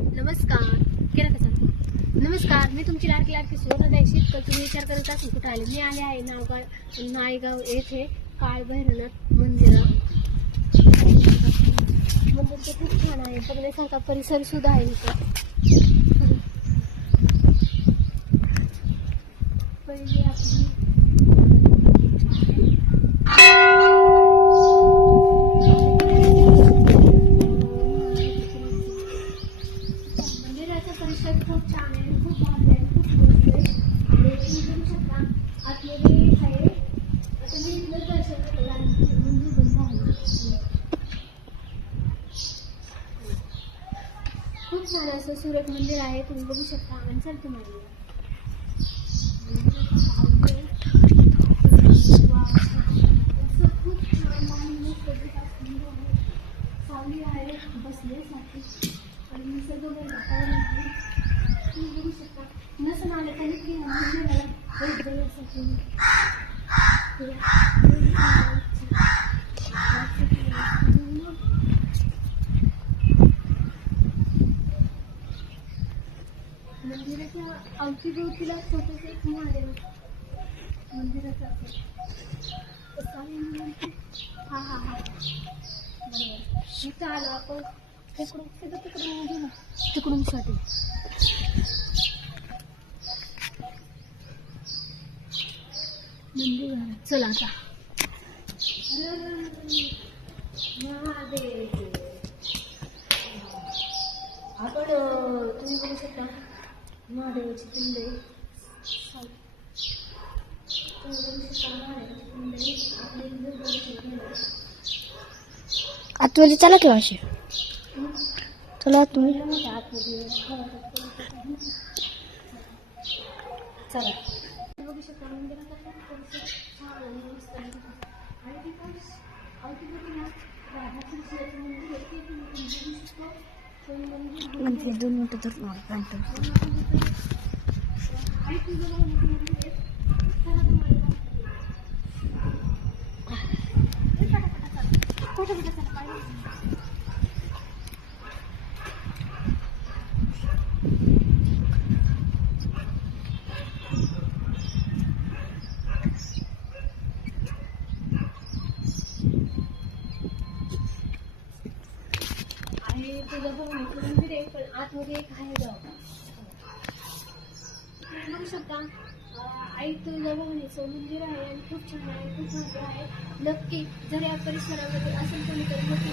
नमस्कार. केलं का चालू? नमस्कार, मी तुमची लाडकी सुवर्णताई शीतकर. तुम्ही विचार करत असाल कुठे आले. मी आले आहे नायगाव येथे काळ भैरवनाथ मंदिर तर खूप छान आहे. बघण्यासारखा परिसर सुद्धा आहे इथं. पहिले आपली मंदिराचा परिसर खूप छान आहे, खूप भारी आहे, खूप मस्त आहे. आणि तुम्ही बघू शकता आतमध्ये आहे. आता मी इथलं दर्शन केलं आणि मंदिर बंद आहे. खूप छान असं सुरेख मंदिर आहे. तुम्ही बघू शकता. आणि चल तुम्हाला खूप सावली आहे बसण्यासाठी आणि निसर्गमय वातावरण आहे. तुम्ही बघू शकता. नसून आलं तरी की मंदिराला भेट देण्यासाठी मंदिराच्या अवतीभोवतीला छोटंसं एक महादेव मंदिराचं हा बरोबर. इथं आलो आपण तिकडून साठी मंदिर आहे. चला आता महादेव आपण तुम्ही बघू शकता महादेवाची पिंड आहे. आतमध्ये चला किंवा असे चला तुम्ही आतमध्ये चला बघू शकता. मंदिराचा खूप छान आणि मस्त आहे. आणि तिथं अवतीभोवती राधाकृष्णाचं मंदिर आहे. ते तुम्ही बघू शकता. म्हणजे 2 मिनिटं तर आहे तुझं बघण्याचं मंदिर आहे. पण आतमध्ये एक आहे गाव बघू शकता. आई तुझं बघण्याचं मंदिर आहे आणि खूप छान आहे, खूप मोठं आहे. नक्की जर या परिसरामध्ये असेल कोणीतरी नक्की